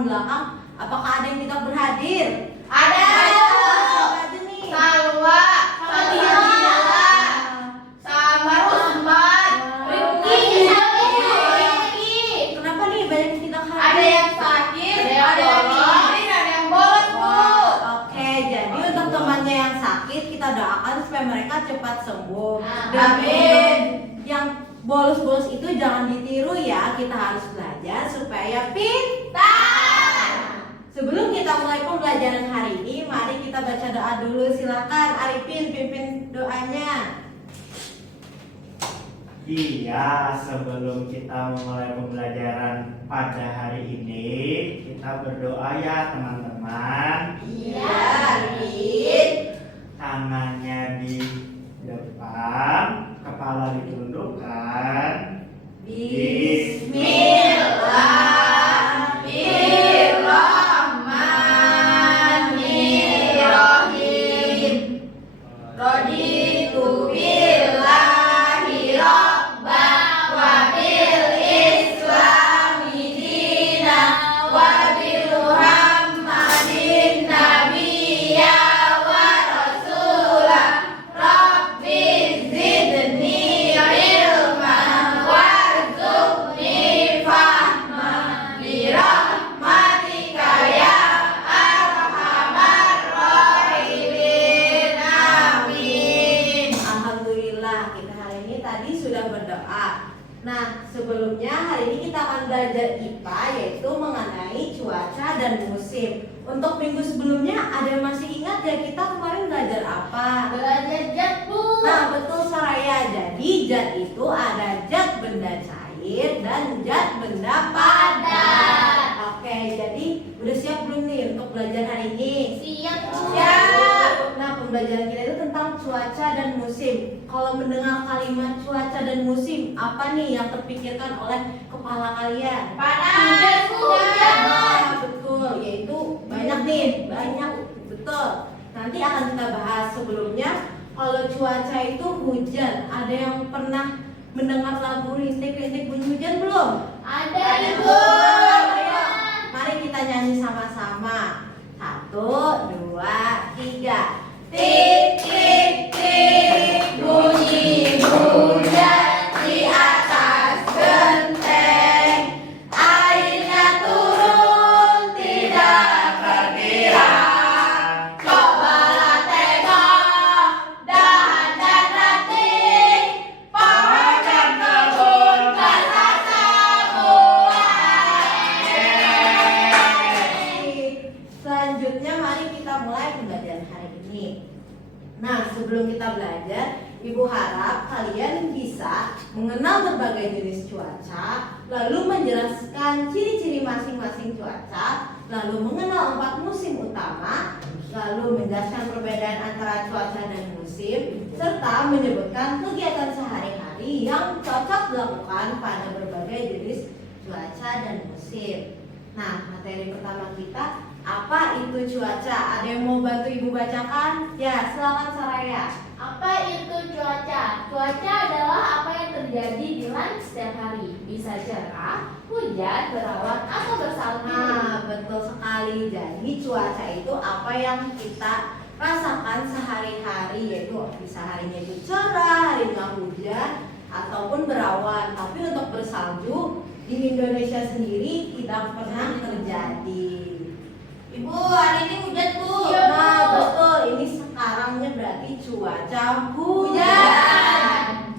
papan belakang, apakah ada yang tidak berhadir? Ada. Siapa aja nih? Salwa, Sabila, sama Rusman, Rifki. Kenapa nih banyak yang tidak hadir? Ada yang sakit, ada yang izin, ada yang bolos, Bu. Wah, oke, jadi untuk temannya yang sakit kita doakan supaya mereka cepat sembuh. Dan Amin. yang bolos-bolos itu jangan ditiru ya, kita harus belajar supaya Pintar. Sebelum kita mulai pembelajaran hari ini, mari kita baca doa dulu. Silakan Arifin pimpin doanya. Iya, sebelum kita memulai pembelajaran pada hari ini, kita berdoa ya teman-teman. Iya, Arifin. Tangannya di depan, kepala ditundukkan. Bismillahirrahmanirrahim. Raditu billahi robba wa bil islami dina wa bil muhammadin nabiyya wa rasula. Rabbi zidni ilman warzuqni fahma birahmatika ya arhamar rahimin. Amin. Alhamdulillah, kita hari ini tadi sudah berdoa. Nah, sebelumnya hari ini kita akan belajar IPA, yaitu mengenai cuaca dan musim. Untuk minggu sebelumnya ada yang masih ingat ya kita kemarin belajar apa? Belajar zat, Bu. Nah, betul Saraya. Jadi zat itu ada zat benda cair dan zat benda padat. Oke, jadi udah siap belum nih untuk belajar hari ini? Siap, Bu. Siap. Nah, pembelajaran kita itu tentang cuaca dan musim. Kalau mendengar kalimat cuaca dan musim, apa nih yang terpikirkan oleh kepala kalian? Panas, hujan. Nah, betul, yaitu banyak nih, banyak, betul. Nanti akan kita bahas. Sebelumnya, kalau cuaca itu hujan, ada yang pernah mendengar lagu rintik-rintik bunyi hujan belum? Ada, Ibu. Ayo, mari kita nyanyi sama-sama. 1, 2, 3. Tik, tik, tik, bunyi hujan di atas genteng. Airnya turun tidak terkira. Cobalah tengok dahan dan ranting, pohon dan kebun bersama Selanjutnya mari kita mulai pembelajaran hari ini. Nah, sebelum kita belajar, Ibu harap kalian bisa mengenal berbagai jenis cuaca, lalu menjelaskan ciri-ciri masing-masing cuaca, lalu mengenal 4 musim utama, lalu menjelaskan perbedaan antara cuaca dan musim, serta menyebutkan kegiatan sehari-hari yang cocok dilakukan pada berbagai jenis cuaca dan musim. Nah, materi pertama kita, apa itu cuaca? Ada yang mau bantu Ibu bacakan? Ya, silakan Saraya. Apa itu cuaca? Cuaca adalah apa yang terjadi di langit setiap hari. Bisa cerah, hujan, berawan, atau bersalju. Nah, betul sekali. Jadi cuaca itu apa yang kita rasakan sehari-hari, yaitu bisa harinya itu cerah, harinya hujan, ataupun berawan. Tapi untuk bersalju di Indonesia sendiri tidak pernah terjadi. Ibu, hari ini hujan, Bu. Nah, betul. Ini sekarangnya berarti cuaca hujan.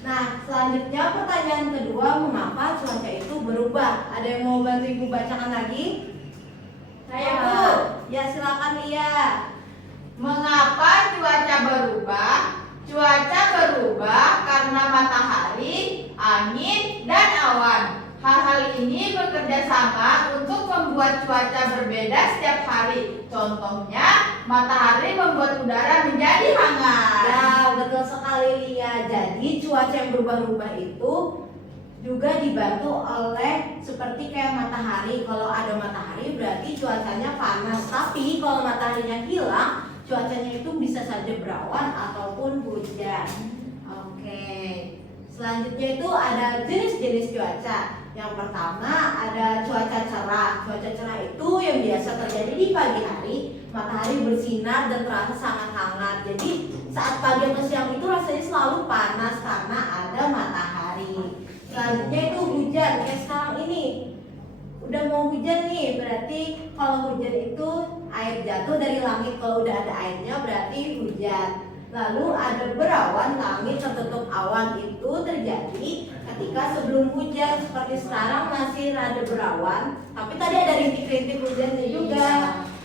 Nah, selanjutnya pertanyaan kedua, mengapa cuaca itu berubah? Ada yang mau bantu Ibu bacakan lagi? Saya, Bu. Ya, silakan Lia. Mengapa cuaca berubah? Cuaca berubah karena matahari, angin, dan awan. Hal-hal ini bekerja sama untuk membuat cuaca berbeda setiap hari. Contohnya, matahari membuat udara menjadi hangat. Ya, betul sekali Lia. Jadi cuaca yang berubah-ubah itu juga dibantu oleh seperti kayak matahari. Kalau ada matahari berarti cuacanya panas. Tapi kalau mataharinya hilang, cuacanya itu bisa saja berawan ataupun hujan. Oke. Selanjutnya itu ada jenis-jenis cuaca. Yang pertama ada cuaca cerah. Cuaca cerah itu yang biasa terjadi di pagi hari. Matahari bersinar dan terasa sangat hangat. Jadi saat pagi atau siang itu rasanya selalu panas karena ada matahari. Selanjutnya itu hujan kayak sekarang ini. Udah mau hujan nih, berarti kalau hujan itu air jatuh dari langit. Kalau udah ada airnya berarti hujan. Lalu ada berawan, langit tertutup awan. Itu terjadi ketika sebelum hujan. Seperti sekarang masih rada berawan, tapi tadi ada rintik-rintik hujannya juga.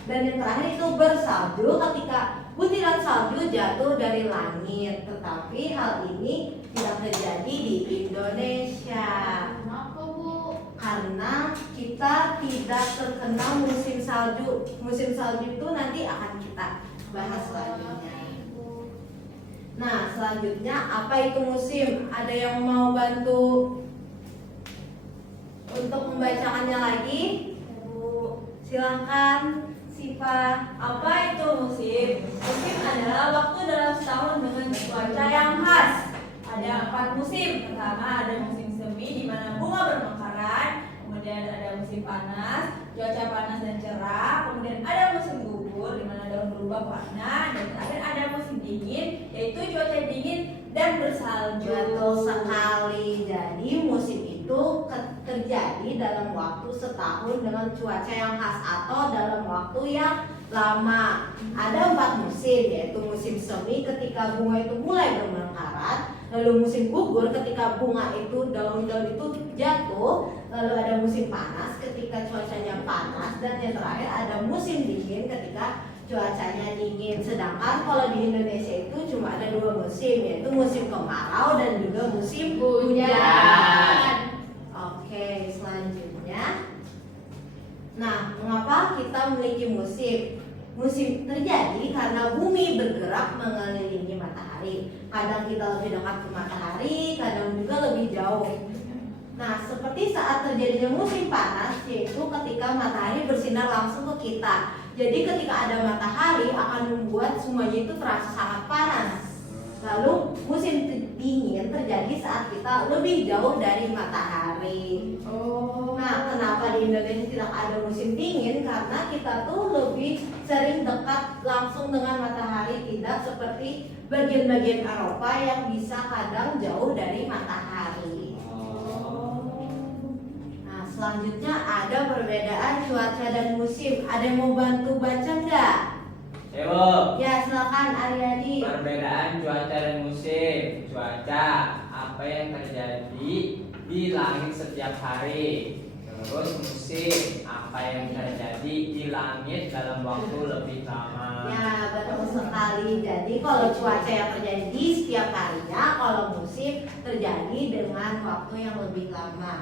Dan yang terakhir itu bersalju, ketika butiran salju jatuh dari langit. Tetapi hal ini tidak terjadi di Indonesia. Kenapa, Bu? Karena kita tidak terkena musim salju. Musim salju itu nanti akan kita bahas selanjutnya. Nah, selanjutnya apa itu musim? Ada yang mau bantu untuk membacakannya lagi? Bu, silahkan. Siva, Apa itu musim? Musim adalah waktu dalam setahun dengan cuaca yang khas. Ada 4 musim. Pertama ada musim semi di mana bunga bermekaran. Kemudian ada musim panas, cuaca panas dan cerah. Kemudian ada musim gugur di mana daun berubah warna. Dan terakhir ada musim dingin, yaitu cuaca dingin dan bersalju. betul sekali. Jadi musim itu terjadi dalam waktu setahun dengan cuaca yang khas atau dalam waktu yang lama. Ada 4 musim, yaitu musim semi ketika bunga itu mulai bermekaran, lalu musim gugur ketika bunga itu daun-daun itu jatuh, lalu ada musim panas ketika cuacanya panas, dan yang terakhir ada musim dingin ketika cuacanya dingin. Sedangkan kalau di Indonesia itu cuma ada 2 musim, yaitu musim kemarau dan juga musim hujan. Oke, selanjutnya. Nah, mengapa kita memiliki musim? Musim terjadi karena bumi bergerak mengelilingi matahari. Kadang kita lebih dekat ke matahari, kadang juga lebih jauh. Nah, seperti saat terjadinya musim panas, yaitu ketika matahari bersinar langsung ke kita. Jadi ketika ada matahari akan membuat semuanya itu terasa sangat panas. Lalu musim dingin terjadi saat kita lebih jauh dari matahari. Nah, kenapa di Indonesia tidak ada musim dingin? Karena kita tuh lebih sering dekat langsung dengan matahari, tidak seperti bagian-bagian Eropa yang bisa kadang jauh dari matahari. Nah, selanjutnya ada perbedaan cuaca dan musim. Ada yang mau bantu baca nggak? Ewo, Ya, silakan Aryadi. perbedaan cuaca dan musim. Cuaca, apa yang terjadi di langit setiap hari. Terus musim, apa yang terjadi di langit dalam waktu lebih lama. Ya, betul sekali. Jadi kalau cuaca yang terjadi setiap harinya, kalau musim terjadi dengan waktu yang lebih lama.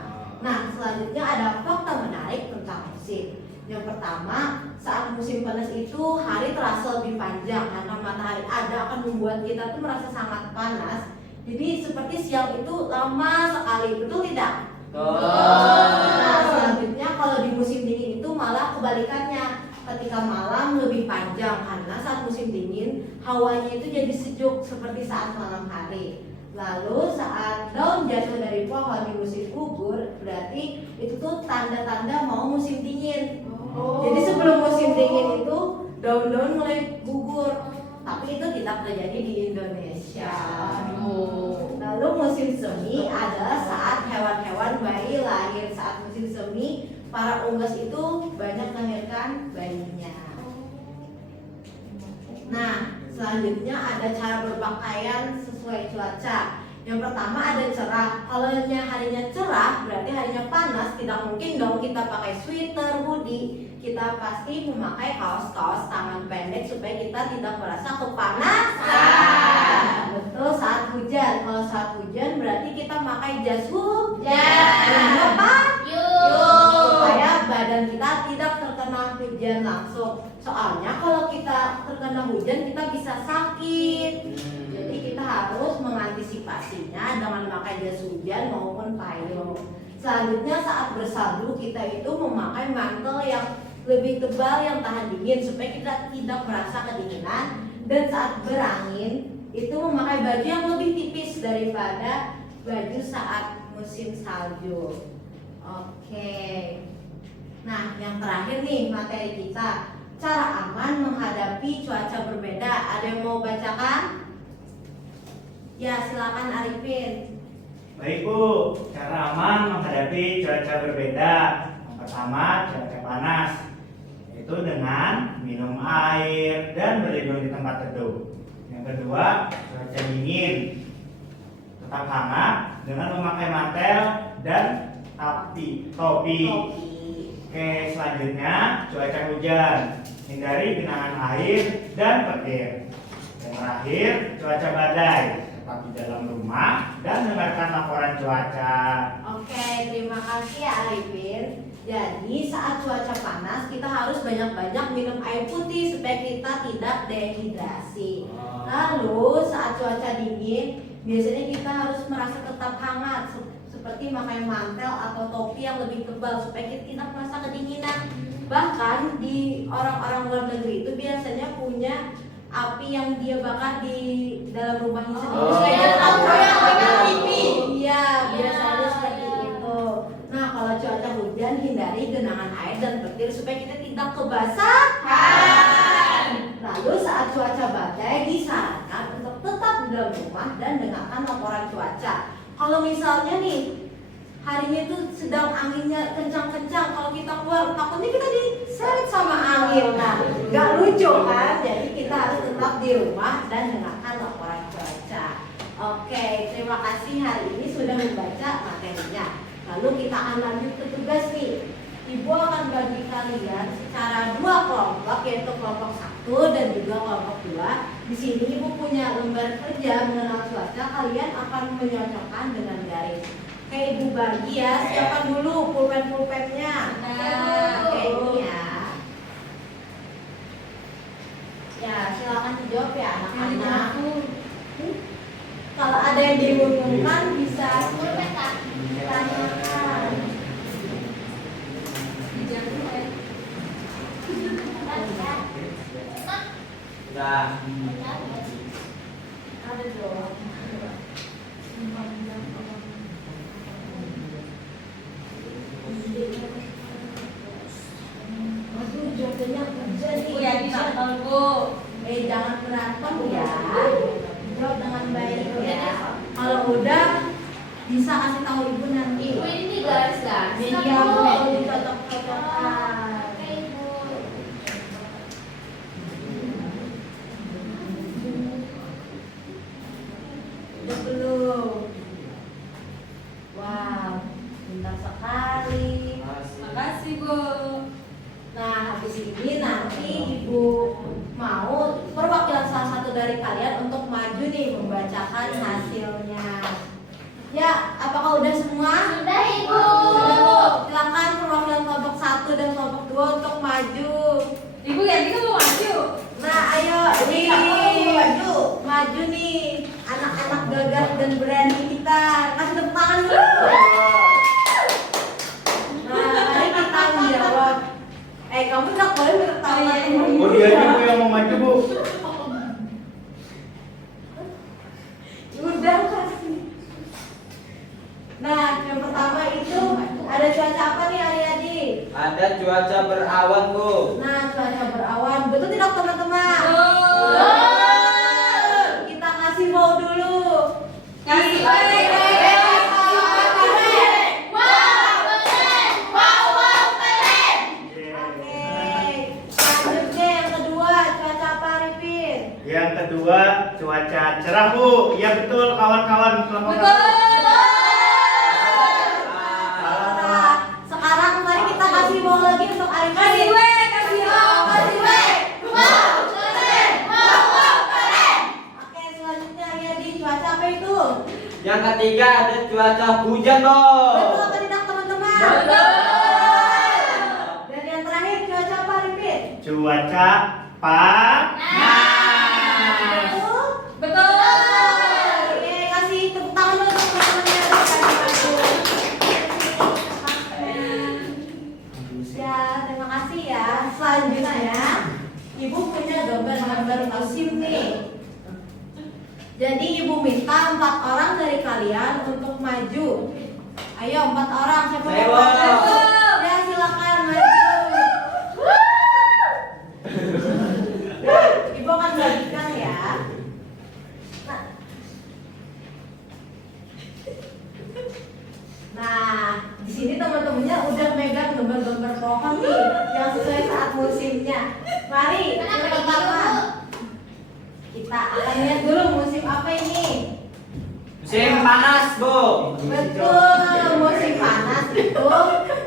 Nah, selanjutnya ada fakta menarik tentang musim. Yang pertama, saat musim panas itu hari terasa lebih panjang karena matahari ada akan membuat kita tuh merasa sangat panas. Jadi seperti siang itu lama sekali, betul tidak? Nah, selanjutnya kalau di musim dingin itu malah kebalikannya. Ketika malam lebih panjang karena saat musim dingin hawanya itu jadi sejuk seperti saat malam hari. Lalu saat daun jatuh dari pohon di musim gugur, berarti itu tuh tanda-tanda mau musim dingin. Jadi sebelum musim dingin itu daun-daun mulai gugur. Tapi itu tidak terjadi di Indonesia. Lalu musim semi adalah saat hewan-hewan bayi lahir. Saat musim semi, para unggas itu banyak melahirkan bayinya. Nah, selanjutnya ada cara berpakaian sesuai cuaca. Yang pertama ada cerah. Kalau harinya cerah berarti harinya panas, tidak mungkin dong kita pakai sweater, hoodie. Kita pasti memakai kaos-kaos tangan pendek supaya kita tidak merasa kepanasan. Betul, saat hujan. Kalau saat hujan berarti kita pakai jas hujan. Kenapa? Supaya badan kita tidak terkena hujan langsung. Soalnya kalau kita terkena hujan kita bisa sakit. Jadi kita harus mengantisipasinya dengan memakai jas hujan maupun payung. Selanjutnya saat bersalju kita itu memakai mantel yang lebih tebal yang tahan dingin supaya kita tidak merasa kedinginan. Dan saat berangin itu memakai baju yang lebih tipis daripada baju saat musim salju. Oke. Nah, yang terakhir nih materi kita, cara aman menghadapi cuaca berbeda. Ada yang mau bacakan? Ya, silakan Arifin. Baik Bu, cara aman menghadapi cuaca berbeda. Yang pertama, cuaca panas, yaitu dengan minum air dan berlindung di tempat teduh. Yang kedua, cuaca dingin, tetap hangat dengan memakai mantel dan topi. Oke, selanjutnya cuaca hujan, hindari genangan air dan petir. Yang terakhir, cuaca badai, tetap di dalam rumah dan dengarkan laporan cuaca. Oke, terima kasih ya Arifin. Jadi saat cuaca panas kita harus banyak-banyak minum air putih supaya kita tidak dehidrasi. Lalu saat cuaca dingin biasanya kita harus merasa tetap hangat seperti memakai mantel atau topi yang lebih tebal supaya kita tidak merasa kedinginan. Bahkan di orang-orang luar negeri itu biasanya punya api yang dia bakar di dalam rumahnya sendiri. Kayak lampu yang pegang pipi. Iya, Iya, biasanya seperti iya. itu. Nah, kalau cuaca hujan hindari genangan air dan petir supaya kita tidak kebasahan. Lalu saat cuaca badai disarankan untuk tetap di dalam rumah dan dengarkan laporan cuaca. Kalau misalnya nih harinya itu sedang anginnya kencang-kencang, kalau kita keluar takutnya kita diseret sama angin. Nah, nggak lucu kan? Jadi kita harus tetap di rumah dan dengarkan laporan cuaca. Oke, terima kasih hari ini sudah membaca materinya. Lalu kita akan lanjut ke tugas nih. Ibu akan bagi kalian secara 2 kelompok, yaitu kelompok 1 dan juga kelompok 2. Di sini ibu punya lembar kerja mengenal cuaca. Kalian akan menyocokkan dengan garis. Oke, ibu bagi ya. Siapkan dulu pulpen-pulpennya. Nah, Oke, ini ya. Ya, silakan dijawab ya anak-anak. Kalau ada yang dibingungkan bisa tanyakan. Udah. Ada dong. Aduh, jodohnya kerja nih. Bu ya ditonton Bu. Jangan berantem ya. Jawab dengan baik ya. Kalau udah bisa kasih tahu ibu nanti. Ibu ini garis-garis. Media mau dicocok-cocokkan. Oke, Ibu. Udah belum? Wow, pintar sekali. Makasih Bu. Nah, habis ini nanti ibu mau perwakilan salah satu dari kalian untuk maju nih membacakan hasilnya. Ya, apakah udah semua? Sudah, Ibu. Sudah, silakan perwakilan kelompok 1 dan kelompok 2 untuk maju. Ibu Yanti kan mau maju. Nah, ayo nih maju nih anak-anak gagah dan berani kita. Kasih tepuk tangan dulu. Nah, mari kita menjawab. Kamu tidak boleh minta tangan. Oh iya ini Bu yang mau maju Bu. Udah kasih. Nah, yang pertama itu ada cuaca apa nih adik-adik? Ada cuaca berawan Bu. Nah, cuaca berawan. Betul tidak teman-teman? Kita kasih wow dulu. Kasih baik. Oke. Selanjutnya yang kedua, cuaca apa Arifin? Yang kedua, cuaca cerah Bu. Iya betul kawan-kawan kelompok Betul. Nah, sekarang mari kita kasih wow lagi untuk Arifin. Kasih W, kasih O, kasih W. Oke, selanjutnya Ariadi, cuaca apa itu? Yang ketiga ada cuaca hujan Bu. Betul apa tidak teman-teman? Betul. Dan yang terakhir cuaca apa Arifin? Cuaca panas. Betul? Betul. Oke, kasih tepuk tangan dulu untuk teman-temannya. Ya, terima kasih ya. Selanjutnya, Ibu punya gambar-gambar musim nih. Jadi Ibu minta 4 orang dari kalian untuk maju. Ayo 4 orang, siapa Saya, mau Bo. maju? Ya silakan maju. Ibu akan bagikan ya. Nah, di sini teman-temannya udah megang gambar-gambar pohon nih yang sesuai saat musimnya. Mari, yang pertama kita akan lihat dulu musim apa ini. Musim panas, Bu. Betul, musim panas itu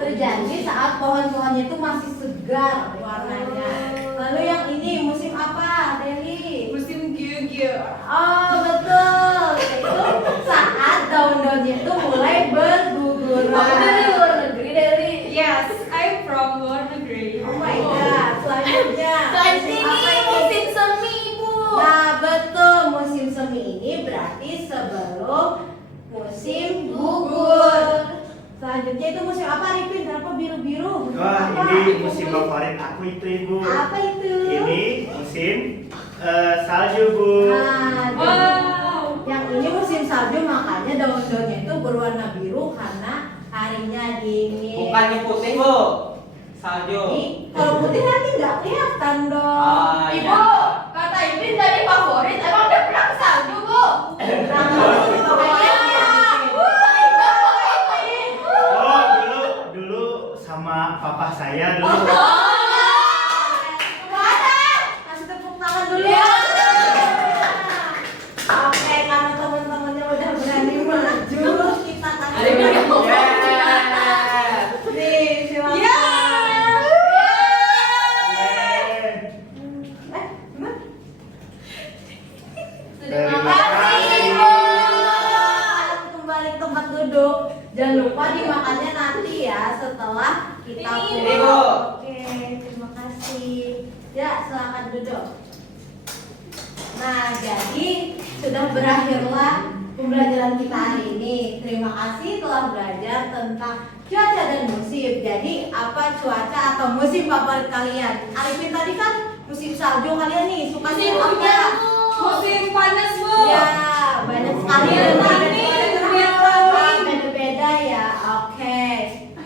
terjadi saat pohon-pohonnya itu masih segar warnanya. Lalu yang ini musim apa, Deli? Musim gyur-gyur. Oh betul, itu saat daun-daunnya itu mulai berguguran. Dari luar negeri dari. Yes, I'm from luar negeri. Oh my god, selanjutnya Selain musim ini apa ini? musim semi, Bu. Nah betul, musim semi ini berarti sebelum musim gugur. Selanjutnya itu musim apa, Ripin? Kenapa biru-biru? Musim Wah, apa? ini musim favorit aku itu, Ibu. Apa itu? Ini musim salju, Bu. Nah, Wow. yang ini musim salju, makanya daun-daunnya itu berwarna biru karena harinya dingin. Bukannya putih, Bu. Salju. Ini kalau putih nanti nggak kelihatan dong. Ah, Ibu, iya. kata Ipin tadi favorit, emang udah pernah ke salju, Bu? Nah, musim favoritnya. Oh, dulu sama papa saya dulu. Mana? Kasih tepuk tangan dulu ya. Oke, karena teman-temannya udah berani maju, kita kasih. Ada yang mau Yes. Nih, silakan. Gimana? Terima Terima kasih, kasih. Ibu. Kembali ke tempat duduk. Jangan lupa dimakannya nanti ya setelah kita Ini, Ini, pulang. Bu. Oke, terima kasih. Ya, silakan duduk. Nah, jadi sudah berakhirlah pembelajaran kita hari ini. Terima kasih telah belajar tentang cuaca dan musim. Jadi, apa cuaca atau musim favorit kalian? Arifin tadi kan musim salju, kalian nih suka Musim apa? hujan, Bu. Musim panas, Bu. Ya, banyak sekali Yang dan angin, yang angin. beda-beda ya. Oke.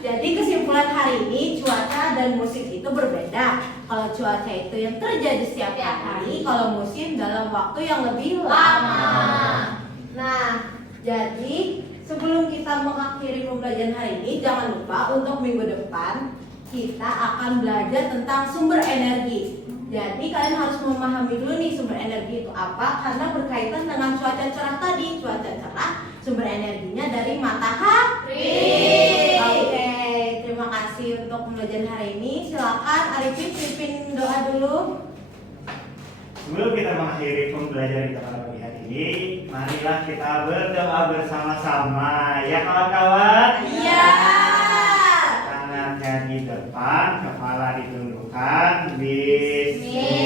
Jadi kesimpulan hari ini cuaca dan musim itu berbeda. Kalau cuaca itu yang terjadi setiap hari, kalau musim dalam waktu yang lebih lama. Nah, jadi sebelum kita mengakhiri pembelajaran hari ini, jangan lupa untuk minggu depan kita akan belajar tentang sumber energi. Jadi kalian harus memahami dulu nih sumber energi itu apa, karena berkaitan dengan cuaca cerah tadi. Cuaca cerah sumber energinya dari matahari. Oke, terima kasih untuk pembelajaran hari ini. Silakan Arifin pimpin doa dulu. Sebelum kita mengakhiri pembelajaran kita pada pagi hari ini, marilah kita berdoa bersama-sama ya kawan-kawan. Iya. Tangannya di depan, kepala ditundukkan. Bismillah.